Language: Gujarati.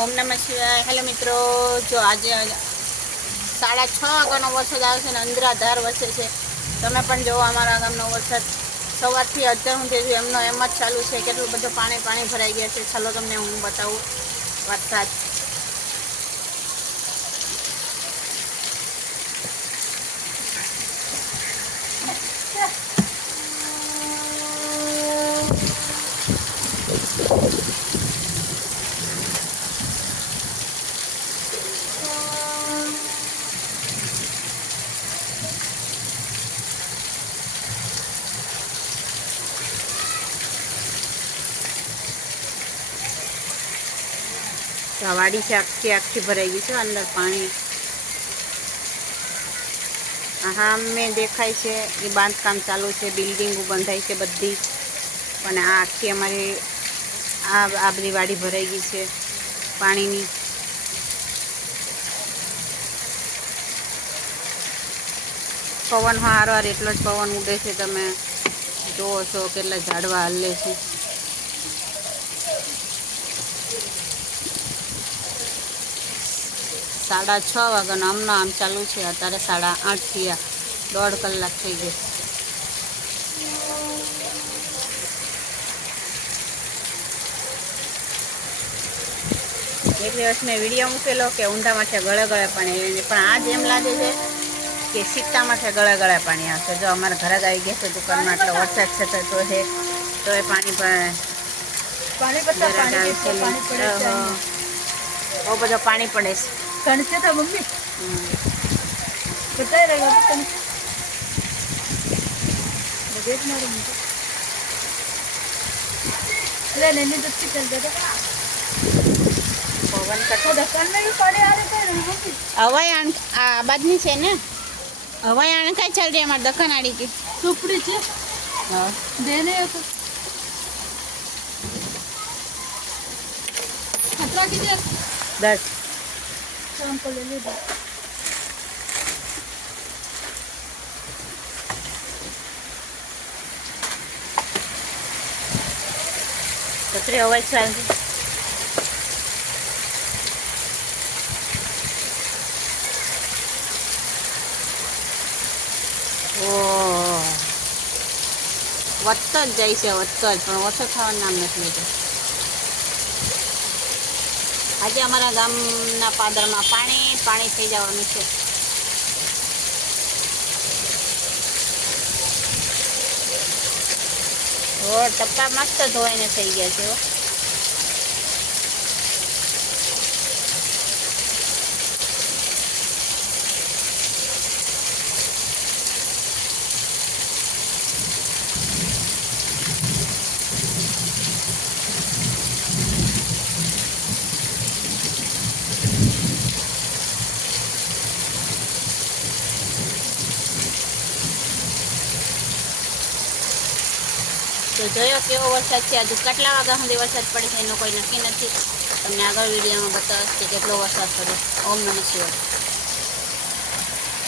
ઓમ નમઃ શિવાય. હેલો મિત્રો, જો આજે સાડા છ વાગ્યાનો વરસાદ આવે છે ને અંદરાધાર વસે છે. તમે પણ જુઓ અમારા ગામનો વરસાદ. સવારથી અત્યાર સુધી એમનો એમ જ ચાલુ છે કેટલું બધું પાણી પાણી ભરાઈ ગયા છે. ચાલો તમને હું બતાવું વરસાદ વાડી છે, આખી આખી ભરાઈ ગઈ છે, અંદર પાણી. હા મેં દેખાય છે, એ બાંધકામ ચાલુ છે, બિલ્ડિંગો બંધાઈ છે બધી. અને આ આખી અમારી, આ આ બધી વાડી ભરાઈ ગઈ છે પાણીની. પવન હારો એટલો જ પવન ઉડે છે તમે જુઓ છો, કેટલા ઝાડવા હલ્લે છે. સાડા છ વાગ્યાનો આમનો આમ ચાલુ છે. અત્યારે સાડા આઠ થયા. દોઢ કલાક થઈ ગયો એક દિવસ મેં વીડિયો મૂકેલો કે ઊંધા માથે ગળે ગળે પાણી આવે પણ આજ એમ લાગે છે કે સીતા માથે ગળે ગળે પાણી આવશે જો અમારા ઘરે જ આવી ગયા છે દુકાનમાં એટલો વરસાદ છે તો તો છે તો એ પાણી પણ પડે છે. બહુ બધો પાણી પડે છે. કણસે તો મમ્મી? બતાવી રહ્યો હતો કણસે બધે જ મારું મૂકો. એટલે નેની દુઃખી ચાલતો છે? ને? હવાઈ આણ કઈ ચાલ રહી અમારે દખન આડી કે. સુપડી છે? હા. દે ને ખતરા કીધે દસ sample a little bit. Смотри, овай сразу. વધતો જ જાય છે વધતો જ પણ ઓછો થવાનું નામ નથી લેતું આજે અમારા ગામના પાદરમાં પાણી પાણી થઈ જવાનું છે. રોડ ટપ્પા મસ્ત ધોઈને થઈ ગયા છે તો જોયો કેવો વરસાદ છે? હજુ કેટલા વાગ્યા સુધી વરસાદ પડે છે એનું કોઈ નક્કી નથી. તમને આગળ વિડીયોમાં બતાવશે કેટલો વરસાદ પડ્યો. ઓમ નમઃ શિવાય.